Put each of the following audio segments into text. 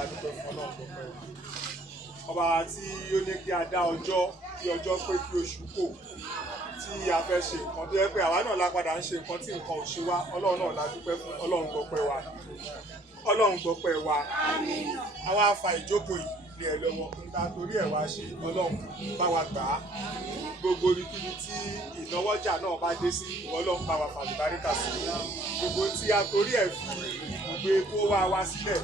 la dúpẹ́ fún Ọlọ́run gbọpẹ́ ọba tí ó ní kí a dá ọjọ́ kí ọjọ́ pé kí oṣù kò tí a fẹ́ ṣe nǹkan tó yẹ pé àwa náà la padà ń ṣe nǹkan tí nǹkan ò ṣe wá Ọlọ́run náà la dúpẹ́ fún Ọlọ́run gbọpẹ́ wa Ọlọ́run gbọpẹ́ wa àwa fa ìjókòó yìí lé ẹ lọ́wọ́ níta torí ẹ̀ wá ṣe Ọlọ́run bá wa gbà á gbogbo ibikíbi tí ìnáwọ́jà náà bá dé sí Ọlọ́run bá wa fàlùbáríkà sí gbogbo tí a torí ẹ̀ fi ibùgbé kó wá sílẹ̀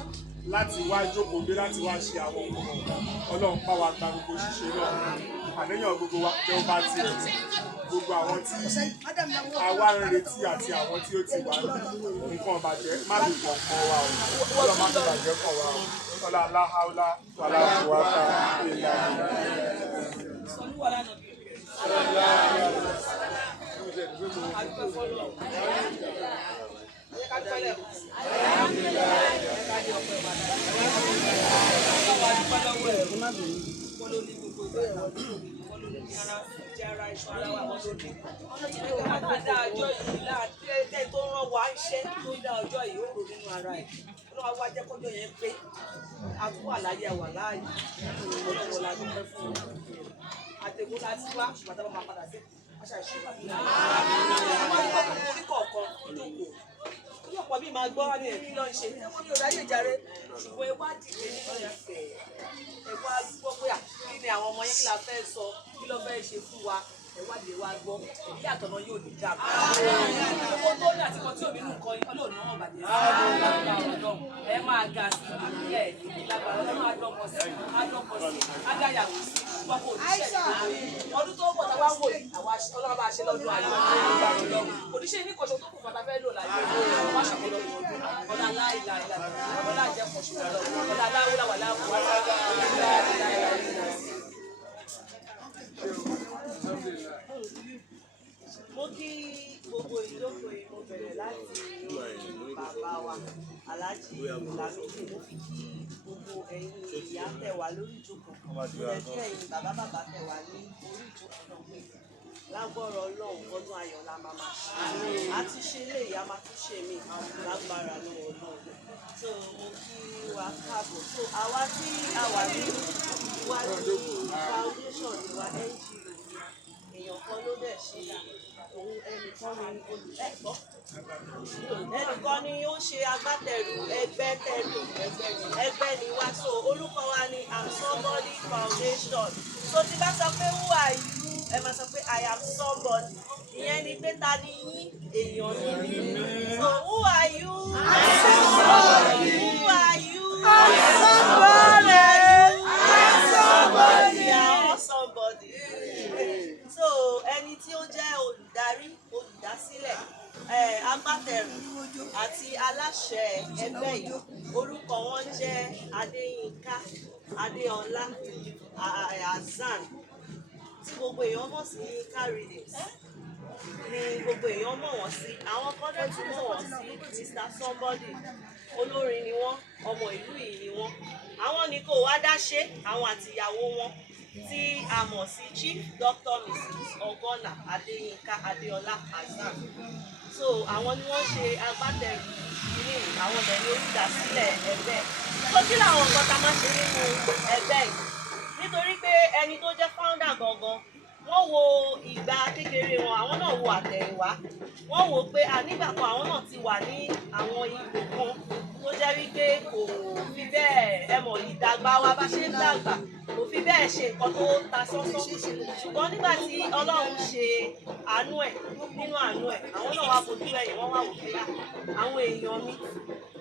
láti wá jókòó dé láti wá ṣe àwọn nǹkan Ọlọ́run bá wa gba gbogbo ṣíṣe náà àníyàn gbogbo wa jẹ́ ó bá tiẹ̀ gbogbo àwọn tí àwa ń retí àti àwọn tí ó ti wà nǹkan ọ̀bàjẹ́ má lè pọ̀ kọ́ wa o Ọlọ́run má fi bàjẹ́ kọ́ wa o ọlá aláhàúlá wàlá kùwátà ìlà Ọlọ́run wá jẹ́ kọ́jọ́ yẹn pé a kú àlàyé àwà láàyè Ọlọ́run la dúpẹ́ fún àtẹ̀gùn láti wá ṣùgbọ́n tá bá máa padà sí aṣàṣe wà ní orí kọ̀ọ̀kan lóko ọ̀pọ̀ bí máa gbọ́ wá ní ẹ̀kí ló ń ṣe ẹ̀wọ́n ní ọ̀dáyé ìjàre ṣùgbọ́n ẹwà dìde nínú ẹ̀fẹ̀ ẹ̀wà gbọ́ pé kí ni àwọn ọmọ yín kí la fẹ́ sọ kí ló fẹ́ ṣe fún wa ẹ̀wádìí wa gbọ́ ilé àtọ̀nà yóò ní dà owó tó ní àtìkọ́ tí òbí nù kọ́ yín Ọlọ́run náà bàjẹ́ ẹ máa ga sí ilé ẹ̀ lágbára Ọlọ́run adọ́kọ̀ sí adáyàwó sí ọkọ̀ òṣìṣẹ́ ọdún tó bọ̀ táwa wò yìí Ọlọ́run bá ṣe lọ́dún ayọ̀ oníṣẹ́ ní kọ̀ṣọ́ tó kù fata fẹ́ lò láyé wá ṣàkóso ọdún ọ̀la láìláìlá ọ̀la àjẹkọ̀ṣọ́ ọ̀la aláwòláwàláwò mo kí gbogbo ìjókòó yìí mo bẹ̀rẹ̀ láti bàbá wa Aláàjì Lámídì mo fi kí gbogbo ẹ̀yin ìyá tẹ̀ wá lórí ìjókòó mo lè kí ẹ̀yin bàbá tẹ̀ wá ní orí ìjókòó náà pé lágbọ́rọ̀ Ọlọ́run ọdún ayọ̀ la máa ṣe a ti ṣe eléyìí a máa tún ṣe mí lágbára lọ́wọ́ Ọlọ́run so mo kí wa káàbọ̀ so àwa tí a wà ní iwájú foundation wa NGO èèyàn kan ló dẹ̀ ṣe òun ẹnìkan ni ó ṣe agbátẹrù ẹgbẹ́ ni wá so orúkọ wa ni I'm Somebody Foundation so tí bá sọ pé who are you ẹ máa sọ pé I am somebody ìyẹn ni pé ta ni yín èèyàn ni mí so who are you I'm somebody who are you I'm somebody I'm somebody I'm somebody so ẹni tí ó jẹ́ olùdásílẹ̀ agbátẹrù àti aláṣẹ ẹgbẹ́ yìí orúkọ wọn jẹ́ Adéyínká Adéọlá Hasan tí gbogbo èèyàn mọ̀ sí Yínká Readings ni gbogbo èèyàn mọ̀ wọ́n sí àwọn kan dẹ̀ tún mọ̀ wọ́n sí Mr. Somebody olórin ni wọ́n ọmọ ìlú yìí ni wọ́n àwọn ni kò wá dá ṣe àwọn àtìyàwó wọn tí a mọ̀ sí Chief Dr. Mrs. Ogona Adéyínká Adéọlá Hasan so àwọn ni wọ́n ṣe agbátẹrù ní àwọn ọ̀dẹ̀ ní olùdásílẹ̀ ẹgbẹ́ so kí làwọn nǹkan tá a máa ṣe nínú ẹgbẹ́ yìí nítorí pé ẹni tó jẹ́ founder gangan wọ́n wo ìgbà kékeré wọn àwọn náà wo àtẹ̀yìnwá wọ́n wò pé nígbà kan àwọn náà ti wà ní àwọn ipò kan tó jẹ́ wípé kò fi bẹ́ẹ̀ ẹ mọ̀ ìdàgbà wa bá ṣe ń dàgbà kò fi bẹ́ẹ̀ ṣe nǹkan tó ta sánsán ṣùgbọ́n nígbà tí Ọlọ́run ṣe àánú ẹ̀ nínú àánú ẹ̀ àwọn náà wá fojú ẹ̀yìn wọ́n wá wò pé àwọn èèyàn mi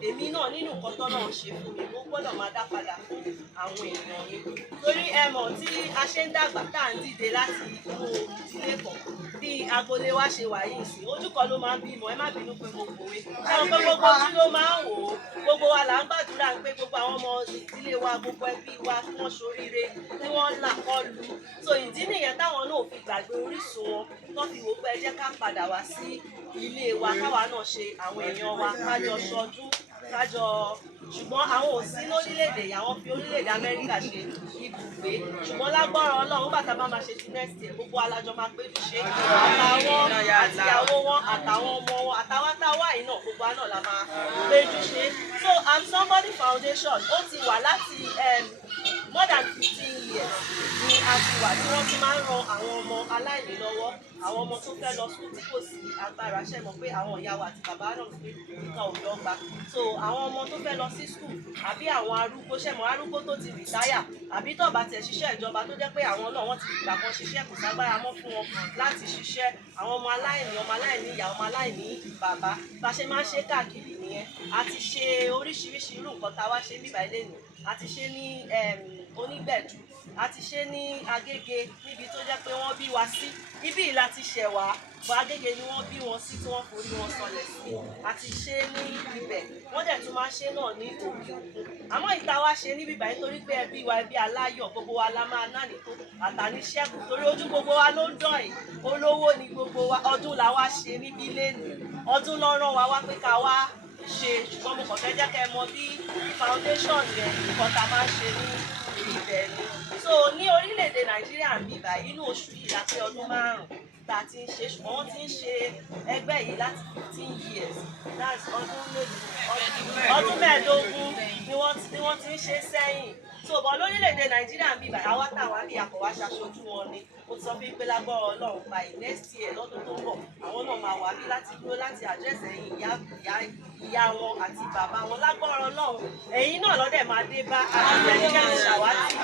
èmi náà nínú nǹkan tó náà ṣe fún mi mo gbọ́dọ̀ máa dá padà fún àwọn èèyàn mi torí ẹ mọ̀ tí a ṣe ń dàgbà tá à ń dìde láti inú ìdílé kan bí agboolé wa ṣe wà yìí sí ojú kan ló máa ń bímọ ẹ má bínú pé mo kòwé ẹ̀wọ̀n pé gbogbo ojú ló máa ń wò ó gbogbo wa là ń gbàdúrà pé gbogbo àwọn ọmọ ìdílé wa gbogbo ẹbí wa kí wọ́n ṣoríire kí wọ́n là kọ́ lu so ìdí nìyẹn táwọn náà fi gbàgbé orísun wọn tó fi wò pé ẹ jẹ́ ká padà wá sí ilé wa káwa náà ṣe àwọn èèyàn wa kájọ ṣọdún kájọ ṣùgbọ́n àwọn ò sí lórílẹ̀‐èdè yìí, àwọn fi orílẹ̀‐èdè Amẹ́ríkà ṣe ibùgbé ṣùgbọ́n lágbára Ọlọ́run bàtà bá máa ṣe ti next year gbogbo alájọ máa péjú ṣe àtàwọn àtìyàwó wọn àtàwọn ọmọ wọn àtàwọn táwa yìí náà gbogbo àná la máa péjú ṣe. So I'm Somebody Foundation ó ti wà láti more than 15 years ni a ti wà tí wọ́n ti máa ń ran àwọn ọmọ aláìní lọ́wọ́ àwọn ọmọ tó fẹ́ lọ sùn tí kò sí agbára ṣe mọ̀ pé àwọn ìyá wa àti bàbá náà pé nǹkan ò dọ́gba so àwọn ọmọ tó fẹ́ lọ sí skul àbí àwọn arúgbó ṣe mọ̀ arúgbó tó ti rìtáyà àbí tó bá tẹ̀ ṣiṣẹ́ ìjọba tó jẹ́ pé àwọn náà wọ́n ti gbà kan ṣiṣẹ́ kò ságbára mọ́ fún wọn láti ṣiṣẹ́ àwọn ọmọ aláìní ìyá ọmọ aláìní bàbá bá ṣe máa ń ṣe káàkiri nìyẹn a ti ṣe oríṣiríṣi irú nǹkan tá a wá ṣe bíbá ilé nù a ti ṣe ní Onígbẹ̀dú a ti ṣe ní Agége níbi tó jẹ́ pé wọ́n bí wa sí ibí yìí láti ṣẹ̀ wá bọ́ Agége ni wọ́n bí wọn sí tí wọ́n forí wọn sọlẹ̀ sí a ti ṣe ní ibẹ̀ wọ́n dẹ̀ tún máa ṣe náà ní òkè òkun àmọ́ ìta wa ṣe ní bíbá nítorí pé ẹbí wa ẹbí aláyọ̀ gbogbo wa la máa ná nìtó àtàníṣẹ́kù torí ojú gbogbo wa ló ń dán yìí olówó ni gbogbo wa ọdún la wá ṣe níbí lẹ́nu ọdún lọ́rọ̀ wa wá pé ká wá ṣe ṣùgbọ́n mo kàn fẹ́ jẹ́ kẹ́ ẹ mọ bí foundation yẹn nǹkan tá a máa ṣe ní ibẹ̀ ni so ní orílẹ̀-èdè Nàìjíríà ń bíbá inú oṣù yìí láti ọdún 5 tá a ti ń ṣe ṣùgbọ́n wọ́n ti ń ṣe ẹgbẹ́ yìí láti 15 years that's ọdún 15 ni wọ́n ti ń ṣe sẹ́yìn so bọ̀ lórílẹ̀-èdè Nàìjíríà ń bíbá àwa táwa ní àkọ́wá ṣaṣojú wọn ni ó sọ fún pé lágbára Ọlọ́run pa next year lọ́dún tó ń bọ̀ àwọn náà máa wà bí láti dúró láti address ẹ̀yìn ìyá wọn àti bàbá wọn lágbára Ọlọ́run ẹ̀yìn náà lọ́dẹ̀ máa dé bá àtẹ̀jẹ́ ṣàwátì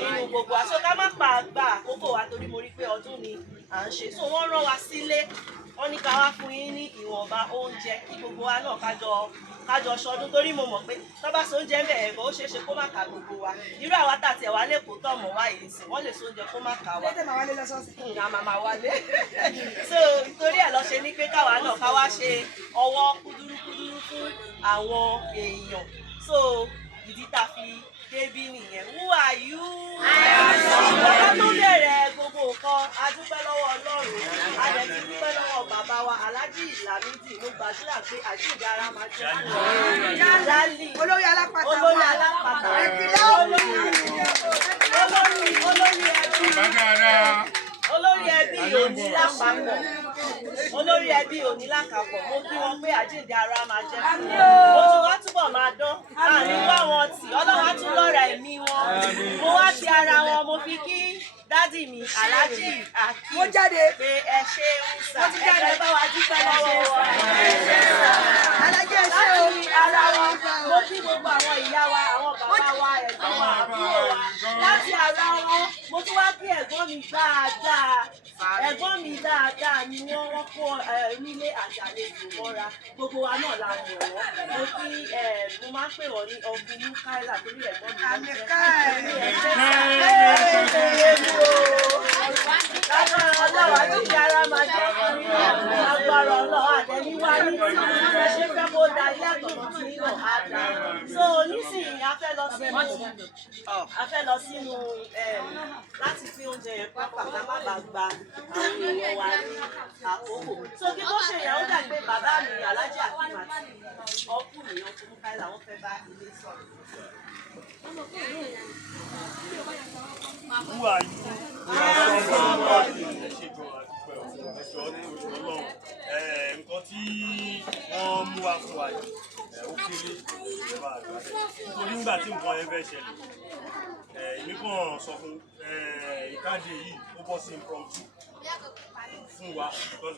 nínú gbogbo aṣọ ká má pa àgbà àkókò wa torí mo rí pé ọdún ni à ń ṣe so wọ́n rán wa sílé wọ́n ní ká wá fún yín ní ìwọ̀nba oúnjẹ kí gbogbo wa náà kájọ ṣọdún torí mo mọ̀ pé tọ́ba so oúnjẹ ń bẹ̀ ẹ̀kọ́ ó ṣeéṣe kó má ka gbogbo wa irú àwa tàtí ẹ̀ wá lẹ́kọ̀ọ́ tọ̀ mọ́ wá yìí sí wọ́n lè so oúnjẹ kó má ka wa. lẹ́tẹ̀ máa wálé lọ́sọ̀ọ̀sẹ̀. Màmá wálé so torí ẹ̀ lọ ṣe ní pé káwa náà ká wá ṣe ọwọ́ kúdúrúkúdúrú fún àwọn èèyàn so ìdí tá a fi débí nìyẹn who are you. ọ̀pọ̀ tó bẹ̀rẹ̀ gbogbo nǹkan a dúpẹ́ lọ́wọ́ Ọlọ́run a dẹ̀ ti dúpẹ́ lọ́wọ́ bàbá wa Alhaji Lamidi mo gbàdúrà pé àjíǹde ara máa jẹ́ fún ọ olórí alápàtà olórí ẹbí òní lápapọ̀ olórí ẹbí òní lákàpọ̀ mo kí wọn pé àjíǹde ara máa jẹ́ fún wọn ojú wa túbọ̀ máa dán àní wá wọn tì Ọlọ́run á tún lọ́ra ẹ̀mí wọn mo wá ti ara wọn mo fi kí dádì mi Alhaji Akeem pé ẹ ṣe ń sà ẹ bá wa dúpẹ́ lọ́wọ́ wọn Alhaji ẹ ṣe o ara wọn mo kí gbogbo àwọn ìyá wa àwọn bàbá wa ẹ̀gbọ́n wa àbúrò wa láti ara wọn mo tún wá kí ẹ̀gbọ́n mi dáadáa ni wọ́n kó nílé àjàlejò mọ́ra gbogbo wa náà la mọ̀ wọ́n mo kí mo máa ń pè wọ́n ní ọ̀gbìn Mukaila torí ẹ̀gbọ́n mi lágbára Ọlọ́run àti ara máa jẹ́ lágbára Ọlọ́run àtẹ̀mí wá ní tí ẹ ṣe fẹ́ kó da ilé ẹ̀kọ́ tí nínú àdá so nísìnyí a fẹ́ lọ sínú láti fi oúnjẹ yẹn pápá ká má bàa gba àwọn èèyàn wa ní àkókò so kí tó ṣe yẹn ó dàgbé bàbá mi Alhaji Akeem àti ọkùnrin ọkùnrin Mukaila wọ́n fẹ́ bá ilé sọ̀rọ̀. Who are you? Nǹkan tí wọ́n mú wá fún wa yìí ó kéré nítorí nígbà tí nǹkan yẹn fẹ́ ṣẹlẹ̀ èmi kàn sọ fún ìkáde yìí ó bọ́ sí impromptu fún wa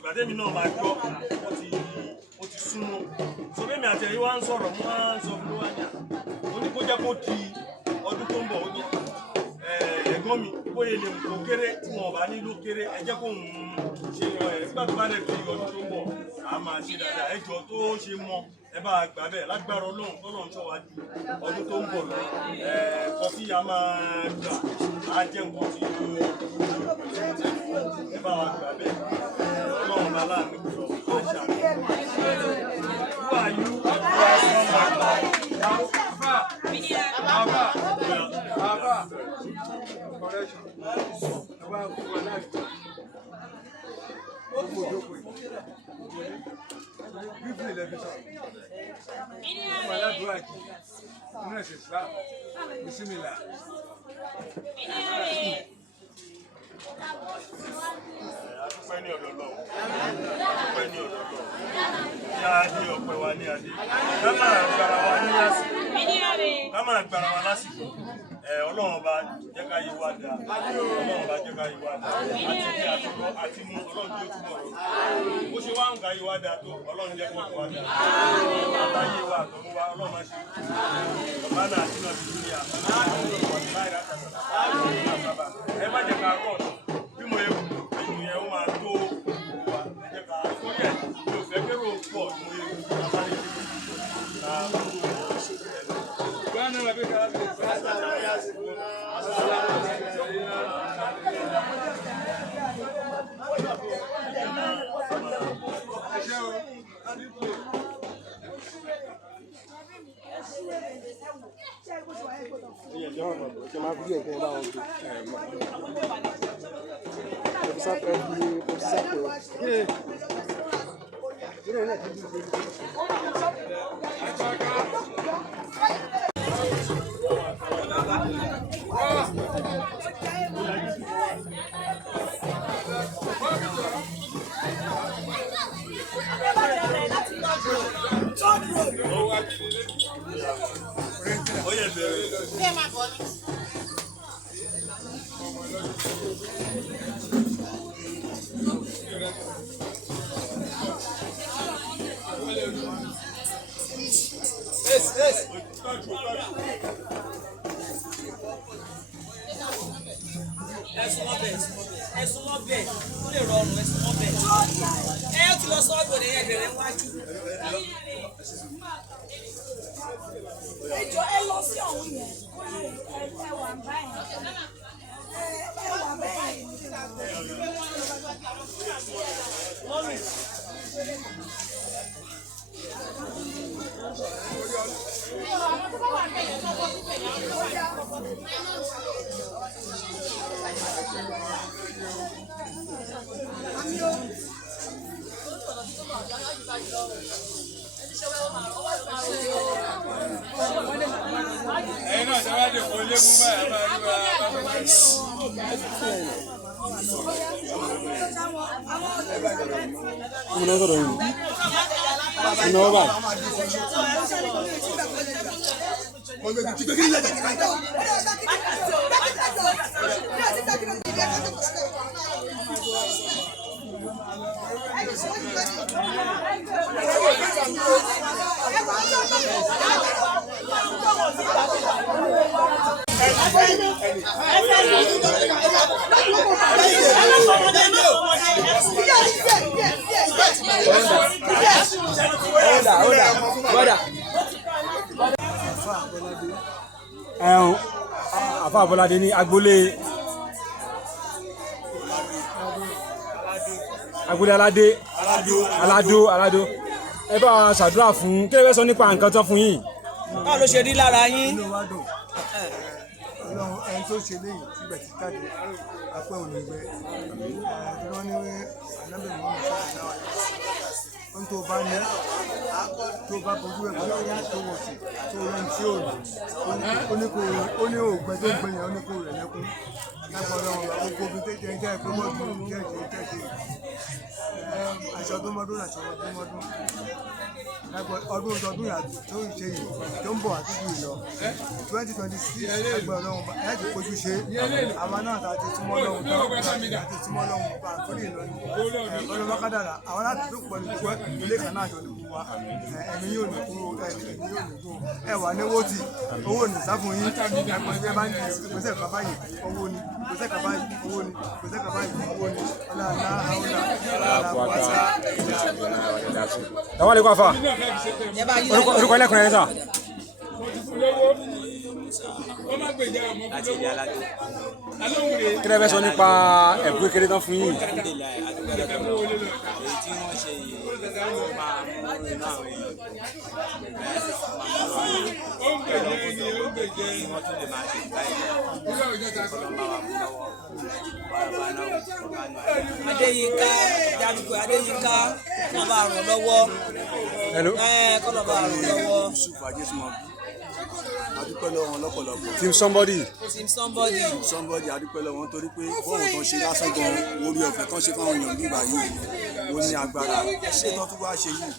gbàdémi náà máa gbọ́ ó ti súnmọ́ so bẹ́ẹ̀ mi àtẹ̀yìn wá ń sọ̀rọ̀ mo máa ń sọ fún wa ní ó ní kó jẹ́ kó di ọdún tó ń bọ̀ ó ní ẹ̀gbọ́n mi bóyá lè kó kéré tí wọn bá nílò kéré ẹ jẹ́ kó ń ṣe nígbà tó bá dẹ̀ fi ọdún tó ń bọ̀ a máa ṣe dáadáa ẹjọ́ tó ṣe mọ́ ẹ bá gbà bẹ́ẹ̀ lágbára Ọlọ́run tọ́lọ́run tó wá ju ọdún tó ń bọ̀ lọ ẹ̀kọ́ tí a máa gbà á jẹ́ nǹkan tí ẹ bá wa gbà bẹ́ẹ̀ Ọlọ́run bá láàánú jùlọ ó ṣàlùyẹ. Who are you? briefly lẹ́bi sọ. Ọmọ aládùúgbò àjì nínú ẹ̀sìn Islam bisimilá. Adúpẹ́ ní ọ̀dọ̀ Ọlọ́run. Adúpẹ́ ní ọ̀dọ̀ Ọlọ́run. Ní adé ọpẹ́ wa ní adé. Ká máa gbára wa ní lásìkò. Ká máa gbára wa lásìkò. Ọlọ́run ọba jẹ́ ká yé wa dáa. Ọlọ́run ọba jẹ́ ká yé wa dáa. Àti bí àtúntò àti mú Ọlọ́run tó túbọ̀ rọ̀. Bó ṣe wá ń ká yé wa dáa tó Ọlọ́run jẹ́ kó wá dáa. Àtàyé wa àtọ̀run wa Ọlọ́run máa ṣe. Bàbá náà àti náà ti dúró yà. Ẹ má jẹ́ ká rọ̀ bí mo yẹ ènìyàn ó máa tó wà jẹ́ ká sórí ẹ̀ mi ò fẹ́ kérò pọ̀ mo yẹ àbálẹ̀ ẹ̀sùn lọ́bẹ̀ ó lè rọrùn ẹ̀sùn lọ́bẹ̀ ẹ ó ti lọ sọ ọgbọ̀n ẹ̀yẹ bẹ̀rẹ̀ wájú. ẹjọ́ ẹ lọ sí ọ̀hún yẹn ẹ wà báyìí ẹ wà báyìí. Ẹ̀yin náà ṣe wá dé kó lé mú báyìí máa rí wa. Ìmúná sọ̀rọ̀ yìí. Ìnáwó báyìí. Àfà Abọ́ládé ní agboolé Aládó ẹ bá wa ṣàdúrà fún kí ẹ fẹ́ sọ nípa nǹkan tán fún yín. Báwo ló ṣe rí lára yín? Inú wa dùn. Ọlọ́run ẹni tó ṣe léyìí síbẹ̀ ti jáde apẹ́ òní gbẹ. Tí wọ́n ní ànábẹ̀ mọ́ mi sọ̀rọ̀ náà. Ohun tó bá ní tó bá bójú ẹ̀ pẹ̀lú ọ̀rọ̀ tó wọ̀ sí tó rẹ̀ tí ò ní. Ó ní òògbẹ́ tó gbẹ yẹn ó ní kó rẹ̀ lẹ́kún. Lápá ọlọ́run gbogbo omi tó jẹ́ jẹ́ pé mọ́dún jẹ́ aṣọ tó mọ́dún àṣọ tó mọ́dún. Ọdún tọdún yàtọ̀ tó ń ṣe yìí tó ń bọ̀ àtúntò yìí lọ 2026 ẹgbẹ́ ọlọ́run láti kojú ṣe àwa náà láti túmọ̀ ọlọ́run láti túmọ̀ ọlọ́run bá àkórí ìlọrin ọlọ́run bá kádàrà àwọn láti tó pẹ̀lú ìwé ilé kan náà jọ ní fún wa ẹ̀mí yóò ní kúrò ẹ̀mí yóò ní kúrò ẹ̀wà ní owó tí owó ní sáfún yín ẹgbẹ́ bá ní ìgbésẹ̀ kan báyìí owó ní ìgbésẹ̀ kan báyìí owó ní ìgbésẹ̀ kan báyìí owó ní Àwọn àlekún àfà. Orúkọ ẹlẹ́kùnrin ẹ̀ sà. Kí lẹ fẹ́ sọ nípa ẹ̀bùn kékeré tán fún yín? Èyí tí wọ́n ṣe yìí máa mú inú àwọn èèyàn. kí wọ́n tún lè máa ṣe báyìí ọlọ́mọ wa mú lọ́wọ́ bàbá náà bàbá náà. Adéyínká Jàdùkú Adéyínká kọ́ bá ràn lọ́wọ́. Hello. Kọ́ bá ràn lọ́wọ́. Yusuf Ajésùmọ̀ adúpẹ́ lọ́wọ́ wọn lọ́pọ̀lọpọ̀. Team somebody. Team somebody. Adúpẹ́ lọ́wọ́ wọn torí pé bọ́ọ̀lù tán ṣe lásán gan orí ọ̀fẹ́ tán ṣe fáwọn èèyàn nígbà yìí ó ní agbára ṣé tán tún wá ṣe yìí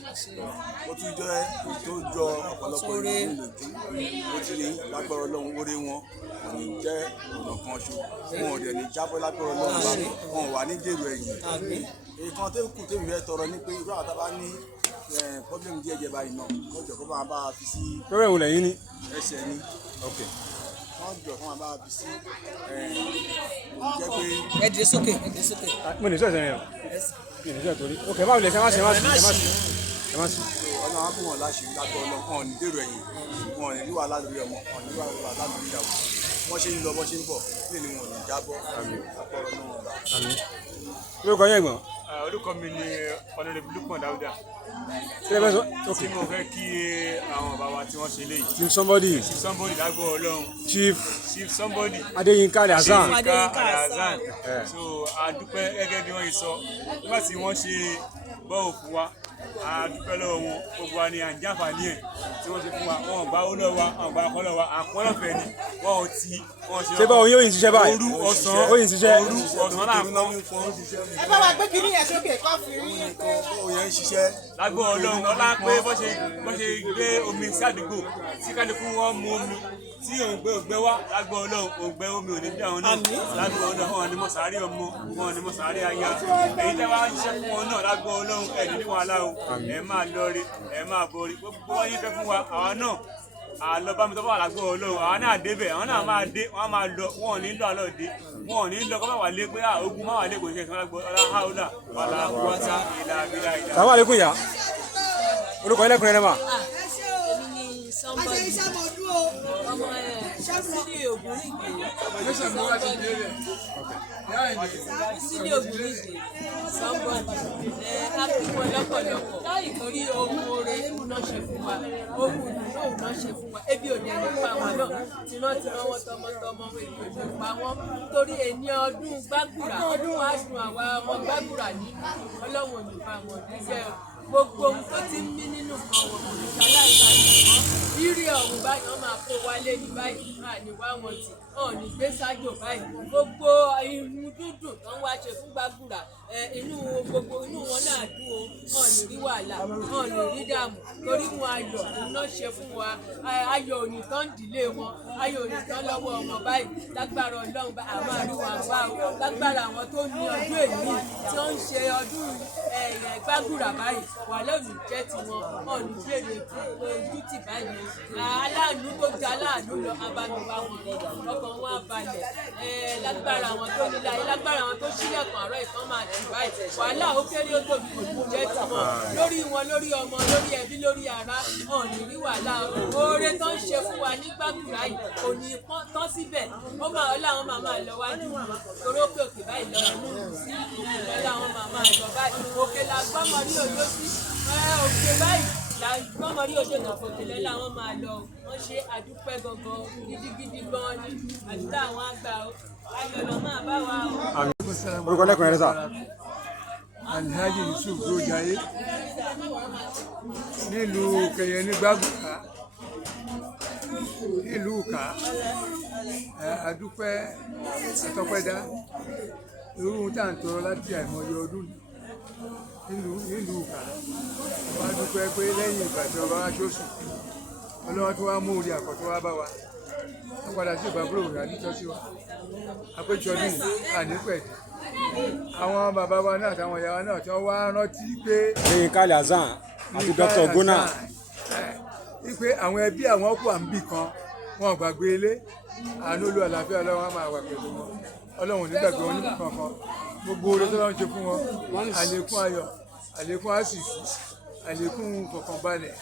ó tún jẹ́ tó jọ ọ̀pọ̀lọpọ̀ ìlú lójú ó ti lè lágbára Ọlọ́run orí wọn kò ní jẹ́ ọ̀nà kan ṣo wọn ò dẹ̀ ní jábọ́ lágbára Ọlọ́run bá wọn wà ní dèrò ẹ̀yìn. Nǹkan tó kù tèmi fẹ́ tọrọ ni pé irú àwọn tábà ní pọ́blẹ́mù díẹ̀ jẹ́ báyìí náà wọ́n jọ kó máa bá a fi sí. Pẹ́rẹ́ wo lẹ́yìn ni? Ẹsẹ̀ ni. Wọ́n jọ kó máa bá a fi sí. Jẹ́ pé. Ẹ dìde sókè. Mo lè sọ ẹsẹ̀ yẹn o. Mi ò lè sọ ẹ̀ torí. Ok, báwo lè ṣe ẹ má sí. Ọlọ́run á bù wọ́n láṣìírí lágbọ́ Ọlọ́run ní dèrò ẹ̀yìn wọn ò ní rí wàhálà lórí ọmọ wọn ò ní rí wàhálà lórí ìyàwó wọ́n ṣe ń lọ bọ́ ṣe ń bọ̀ kí ni wọn ò ní jábọ́ àpọ̀rọ̀ náà wọn bá. Lórúkọ yẹn gbọ̀n. Orúkọ mi ni Honorable Lukman Dauda. Ṣé ẹ fẹ́ sọ? Tí mo fẹ́ kí àwọn bàbá tí wọ́n ṣe léyìí. Team somebody. Team somebody lágbó Ọlọ́run. Chief somebody. Adéyínká Alhassan. Alhassan. So a dúpẹ́ gẹ́gẹ́ bí wọ́n yìí sọ nígbà tí wọ́n ṣe bọ́ọ̀ fún wa a dúpẹ́ lọ́wọ́ wọn gbogbo wa ni à ń jàǹfààní ẹ̀ tí wọ́n ṣe fún wa wọn ò gbà owó lọ́wọ́ wa wọn ò gbà ọkọ lọ́wọ́ wa àpọ́nlọ́fẹ́ ni wọn ò tí wọ́n ṣe. Ṣé báwo yóò yin ṣiṣẹ́ báyìí? Òru ọ̀sán náà pọ́n. Ẹ bá wa gbé kiri yẹn sókè kó fi rí. Òyìn ń ṣiṣẹ́. Lágbó Ọlọ́run ọlá pé bó ṣe gbé omi sí àdúgbò tí kálukú wọn mú omi tí òǹgbẹ wá lágbó Ọlọ́run òǹgbẹ omi ò ní bí àwọn náà lágbó Ọlọ́run wọn ni mo sáré ọmọ wọn ni mo sáré aya èyí tẹ́ wá ń ṣiṣẹ́ fún wọn náà lágbó Ọlọ́run ẹ̀ ní wàhálà o ẹ̀ máa lọrí ẹ̀ máa borí gbogbo wọn yín fẹ́ fún wa àwa náà àlọ́ bá mi tọ́ bá wà lágbó Ọlọ́run àwa náà débẹ̀ àwọn náà máa dé wọ́n máa lọ wọn ò ní lọ àlọ́ dé wọn ò ní lọ kọ́ bá wà lé pé ogun máa wà lé kò ṣe ìṣẹ́ lágbó ọlá wàlá kúwátá ìlà àbílà ìlà. Sàmú àlékún ìyá. Orúkọ ẹlẹ́kùnrin rẹ̀ mà. Sídìí Ògúnrìgbè. Sídìí Ògúnrìgbè. Somebody. A kí wọn lọ́pọ̀lọpọ̀ nítorí ohun oore náà ṣe fún wa. Ohun ìdùnnú náà ṣe fún wa. Ebi ò dẹ̀ nípa wọn náà. Tiran wọn tọmọtọmọ ebi ò dẹ̀ pa wọn. Nítorí èní ọdún gbàgùrà ọdún wa dùn àwa ọmọ gbàgùrà nínú. Ọlọ́run ò ní bá wọn níjẹ́ o. Gbogbo ohun tó ti ń mí nínú kan wọ̀ kò ní ṣaláìbáyìí mọ́. Rírí ọ̀hún báyìí wọ́n máa kó wálé ní báyìí máa ní wá wọn tì hàn ní gbé sájò báyìí. Gbogbo irun dúdùn tó ń wá ṣe fún gbàgùrà inú wọn náà dùn o hàn ní rí wàhálà hàn ní rí dààmú torí wọn ayọ̀ iná ṣe fún wa ayọ̀ òní tán dìlé wọn ayọ̀ òní tán lọ́wọ́ wọn báyìí lágbára Ọlọ́run àmọ́ àríwá àgbà lágbára àwọn tó ní ọdún èyí tí wọ́n ń ṣe ọdún gbàgùrà báyìí wàhálà òní jẹ́ tiwọn hàn ní jèrè ojú tì báyìí aláàánú tó jẹ́ aláàánú lọ abánuwá wọn ọkàn wọn abalẹ̀ lágbára àwọn tó nílé ayé lágbára àwọn tó ṣílẹ̀kùn àárọ̀ ìkan máa tì báyìí wàhálà ó kéré ó tóbi kò ní jẹ́ tiwọn lórí wọn lórí ọmọ lórí ẹbí lórí ara hàn ní rí wàhálà oore tó ń ṣe fún wa ní gbàgùrà yìí kò ní tán síbẹ̀ ó máa ọlá àwọn máa lọ wájú torí ó pé òkè báyìí lọ ẹnu sí òkè lọ́la àwọn máa lọ báyìí òkè làgbọ́mọ ní òjò sí òkè báyìí làgbọ́mọ ní òjò náà òkè lọ́la àwọn máa lọ wọ́n ṣe àdúpẹ́ gangan gidigidi gan ni àdúrà àwọn àgbà ayọ̀lọ́ máa bá wa o. Orúkọ ẹlẹ́kùnrin rẹ̀ sà. Alhaji Yusuf Dojaye nílùú Kẹyẹ ní Gbàgùrà nílùú Ìkà àdúpẹ́ àtọpẹ́dá irú tá à ń tọrọ láti àìmọye ọdún nílùú Ìkà wọ́n á dúpẹ́ pé lẹ́yìn ìgbà tí ọba wa ṣóṣù Ọlọ́run tó wá mú orí àkọ́tọ́ wá bá wa wọ́n padà sí ìgbàgbọ́ òwúrọ̀ àdìtọ́sí wa àpéjọ ní ànípẹ̀dì àwọn bàbá wa náà àtàwọn ìyá wa náà tí wọ́n wá rántí pé Adéyínká Alhassan àti Dr. Gona. Wípé àwọn ẹbí àwọn kù à ń bì kan wọn ò gbàgbé ilé àánú olú àlàáfíà Ọlọ́run á máa wà pẹ̀lú wọn Ọlọ́run ò ní gbàgbé wọn níbi kankan gbogbo oore tó lọ́n ṣe fún wọn àlékún ayọ̀ àlékún àsìkò àlékún fọkànbalẹ̀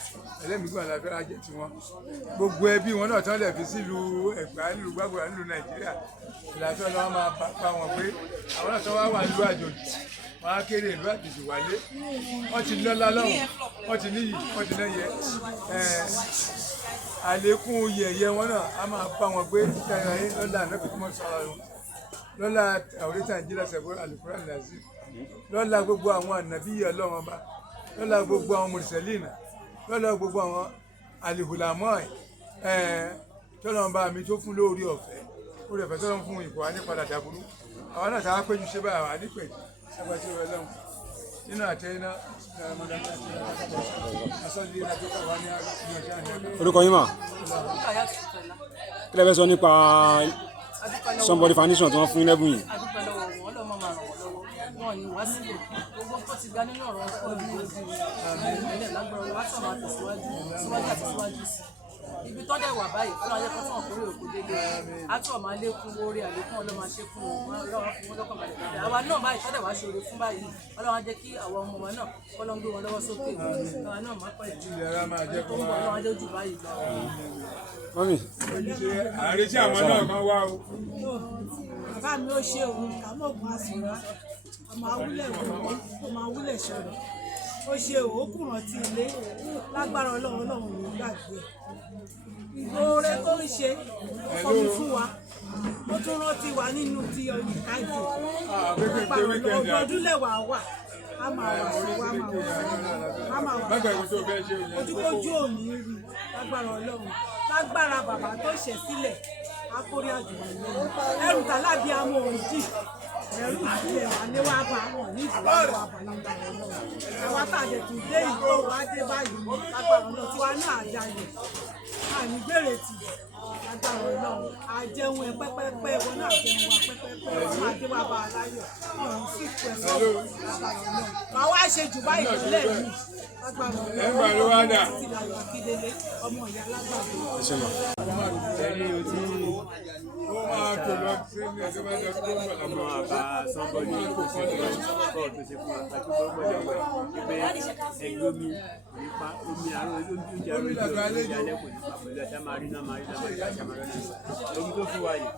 ẹlẹ́mìígbọ̀n àlàáfíà ajẹ́ tiwọn gbogbo ẹbí wọn náà tán lẹ̀ fi sílùú Ẹ̀gbá nílùú Gbàgùrà nílùú Nàìjíríà àlàáfíà Ọlọ́run máa bá wọn pé àwọn náà tán wá wà nílùú àjòjì wọn á kéré ìlú àjèjì wálé wọn ti lọ́lá lọ́hùn wọn ti níyì wọn ti lẹ́yẹ àlékún yẹ̀yẹ́ wọn náà a máa bá wọn gbé lọ́la ànábì tó mọ̀ sọ̀rọ̀ wọn lọ́la àwòrán ìjìnlẹ̀ sẹ̀gbọ́n àlùkùrá nàzí lọ́la gbogbo àwọn ànàbí ọlọ́run ọba lọ́la gbogbo àwọn mùrìsẹ̀lìnà lọ́la gbogbo àwọn àlìhùlámọ́ tọ́lọ́run bá mi tó fún lórí ọ̀fẹ́ orí ọ̀fẹ́ tọ́lọ́run fún ìkọ̀ anípadà dàbúrú àwọn náà tá a péjú ṣe báyìí àwọn ànípẹ̀jù ṣàgbàṣe rẹ̀ lọ́hùn nínú àtẹ́yìnà orúkọ yín mà kí lẹ fẹ́ sọ nípa Somebody Foundation tí wọ́n fún yín lẹ́bùn yìí. adúpẹ́ lọ́wọ́ wọn ọlọ́mọ máa ràn wọ́n lọ́wọ́ wọn ni wá sílẹ̀ gbogbo tó ti ga nínú ọ̀rọ̀ ọdún ojú ìrìnlẹ̀ lágbára wá sọ̀ máa tẹ̀síwájú síwájú àti síwájú sí ibi tó dẹ̀ wà báyìí fún ayé kan tó hàn kórè òkú dédé àtọ̀ máa lékún orí àlékún ọlọ́mọ ṣe fún wọn ọlọ́wọ́ fún wọn lọ́kàn balẹ̀ dáadáa àwa náà báyìí tọ́dẹ̀ wá ṣoore fún báyìí ọlọ́wọ́ á jẹ́ kí àwọn ọmọ wa náà kọ́lọ́ ń gbé wọn lọ́wọ́ sókè àwa náà má pẹ́ jù tó ń bọ̀ ọlọ́wọ́ á jẹ́ ojú báyìí lọ. mọ́mì. àrètí àwọn náà kan wá o. bàbá mi ó ṣe òun kà mọ́ ògùn àsìrá ọmọ awúlẹ̀ wọ̀nyí ọmọ awúlẹ̀ ṣọ̀rọ̀ ó ṣe òókù rántí ilé lágbára ọlọ́run ọlọ́run ní gbàgbé ìgbóore tó ń ṣe ọmọ fún wa ó tún rántí wa nínú ti ìkájì lágbára ọlọ́run ọdún lẹ́wà wà á máa wà sí wa á máa wà ojúkójú òní rí lágbára ọlọ́run lágbára bàbá tó ṣẹ̀ sílẹ̀ akórí àjùmọ̀ ìlú ẹrù tàlábí àwọn òǹdí ẹrù ìdílé wà níwájú àwọn ní ìdílé wà bàlágbà ọlọ́run àwa tàdé tún dé ìgbó wa dé báyìí lágbára ọlọ́run tí wàá náà àjàyè àní gbèrè tì lágbára ọlọ́run àjẹun ẹ pẹ́pẹ́pẹ́ wọn náà jẹun wa pẹ́pẹ́pẹ́ wọn máa dé wá bá a láyọ̀ ọ̀hún sì pẹ̀ sọ́wọ́ lágbára ọlọ́run wàá wá ṣe jù báyìí lọ́lẹ̀ yìí lágbára ọlọ́run ti láyọ̀ akíndélé ọmọ ìyá lágbàdo. ọmọ àbá Somebody kò sí ọgbọ́n tó ṣe fún àtàkì tó gbọ́dọ̀ wẹ̀ pé ẹ̀yìn omi nípa omi àrùn oúnjẹ àrùn oúnjẹ alẹ́ kò nípa pẹ̀lú ẹ̀dá máa rí náà máa rí náà máa rí àṣà máa rí náà omi tó fún wa yìí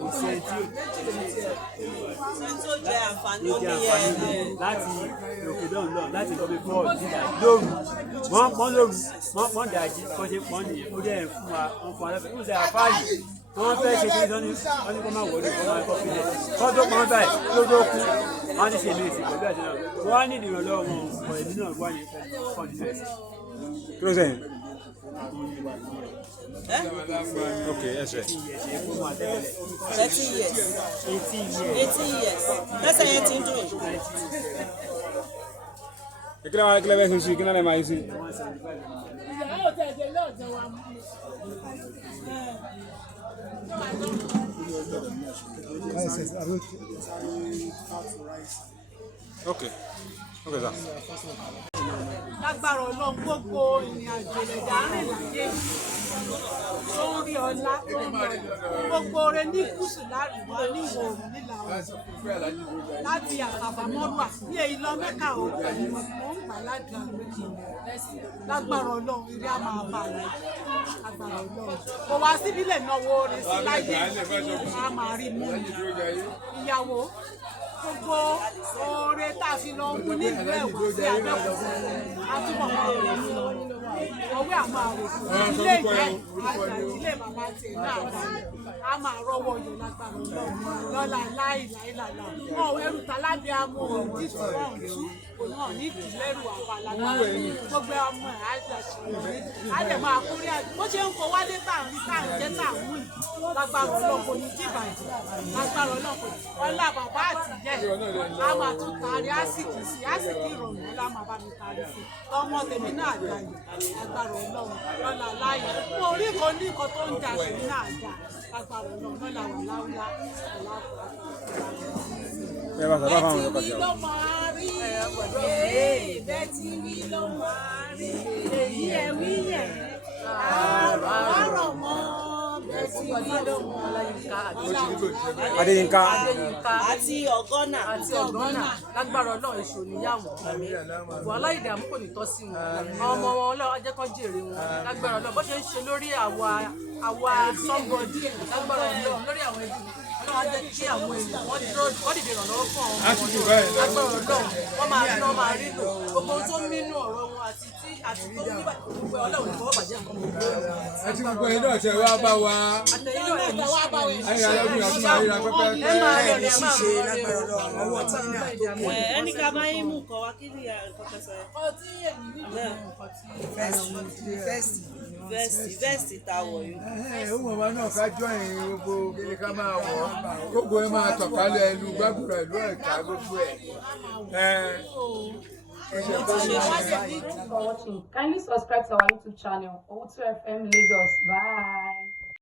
kò sí ẹni tí ó jẹ àǹfààní omi yẹn láti òkè dọ́hùn lọ láti nǹkan bí paul lóru wọ́n lóru wọ́n dàjí kọ́ ṣe pọ́n nìyẹn ó dẹ̀ fún wa wọ́n fún wa lọ́fẹ̀ẹ́ ó ṣe àfáàyè wọ́n fẹ́ ṣe kí wọ́n ní kó máa wọlé kó máa kọ́ fílẹ̀ kọ́ tó pọ́n báyìí tó tó kú wọ́n ti ṣe mí ìsìn pẹ̀lú ẹ̀sìn náà wọ́n á ní ìrànlọ́wọ́ wọn ọ̀ èmi náà wà ní kọ́ńtínẹ̀sì. kí ló sẹ́yìn. ok ẹsẹ̀. 30 years 18 years lẹ́sẹ̀ yẹn ti ń dùn. kí ló bẹ́ẹ̀ sí kí ló máa yí sí. Okay. Okay, sir. Lágbára ọlọ́run gbogbo ìrìn àjò ẹ̀dá rìn láyé tó ń rí ọlá tó ń lọ gbogbo oore ní gúúsù láàrúwá ní ìwọ̀ oòrùn nílà oòrùn láti àkàbàmọ́rùà ní èyí lọ mẹ́ka ọ̀gbọ̀n mo ń gbà ládùúgbò méjì lágbára ọlọ́run eré a máa bá rẹ̀ lágbára ọlọ́run kò wá síbílẹ̀ náwó rẹ̀ sí láyé a máa rí mú ìyàwó gbogbo oore tá a fi lọ mú nílùú ẹ̀wọ̀n sí abẹ́òkúta àtúbọ̀ máa wò ní ọwọ́ àmọ́ àròkù ilé ìjẹ́ àgbà ìdílé bàbá tiẹ̀ náà a máa rọ́wọ́ yọ lágbára lọ́la láìláìlàlà wọn ẹrù tálábí amú òǹdí tí wọ́n ń tú òun náà ní ìdílẹ́rù àbàlà gbogbo ọmọ ẹ̀ àjà ṣùgbọ́n á dẹ̀ máa kórè àjò bó ṣe ń kó wálé tá à ń rí tá à ń jẹ́ tá à ń mú lágbára ọlọ́kọ̀ ní jíbàjẹ́ lágbára ọlọ́kọ̀ ọlá bàbá àtìjẹ́ a máa tún taari ásìkì sí ásìkì ìrọ̀rùn ọlá máa bá mi taari sí ọmọ tèmi náà dàyè agbára ọlọ́run lọ́la láyé mo rí kan ní nǹkan tó ń jà sí náà jà agbára ọlọ́run lọ́la wà láwùlá ẹ bá sábà fáwọn ọkọ jẹ. bẹ́ẹ̀ tí wí ló máa rí èyí ẹ̀ wí yẹn àrọ̀ mọ́ bẹ́ẹ̀ tí wí ló máa rí. Adéyínká àti ọgọ́nà lágbára ọlọ́run èso níyàwó wàhálà ìdààmú kò ní tọ́ sí wọn ọmọ wọn ọlọ́run ajẹ́ kan jèrè wọn lágbára ọlọ́run bó ṣe ń ṣe lórí àwa Somebody lágbára ọlọ́run lórí àwọn ẹbí ọlọ́run á jẹ́ kí àwọn èèyàn wọ́n dìde ìrànlọ́wọ́ fún àwọn á ọmọ ti jù báyìí lọ. agbára ọlọ́run wọ́n máa rí náà máa rí lò gbogbo ohun tó ń nínú ọ̀rọ̀ wọn àti tó ń nígbà gbogbo ọlọ́run ní fọwọ́ bàjẹ́ nǹkan gbogbo àti gbogbo ẹ̀yin náà tẹ wá bá wa àtẹ̀yìn náà ní ayé alábùn àti ayéra pẹ́pẹ́ ẹ máa lọ ní ẹ máa ṣe lágbára Ọlọ́run ọwọ́ tí ní àtòkù ẹni ká bá yín mú nǹkan wá kí ni nǹkan kẹsàn án. ọtí èyí ní ìlú nǹkan tí vẹ́ẹ̀sì tá a wọ̀ yìí. ó mọ̀ wá náà ká jọ ẹ̀yìn gbogbo kiri ká máa wọ̀ gbogbo ẹ máa tọ̀kálẹ̀ ìlú gbàgbọ́ra ìlú ẹ̀ka gbogbo ẹ̀. Thank you for watching. Kindly subscribe to our YouTube channel, O2 FM Lagos. Bye.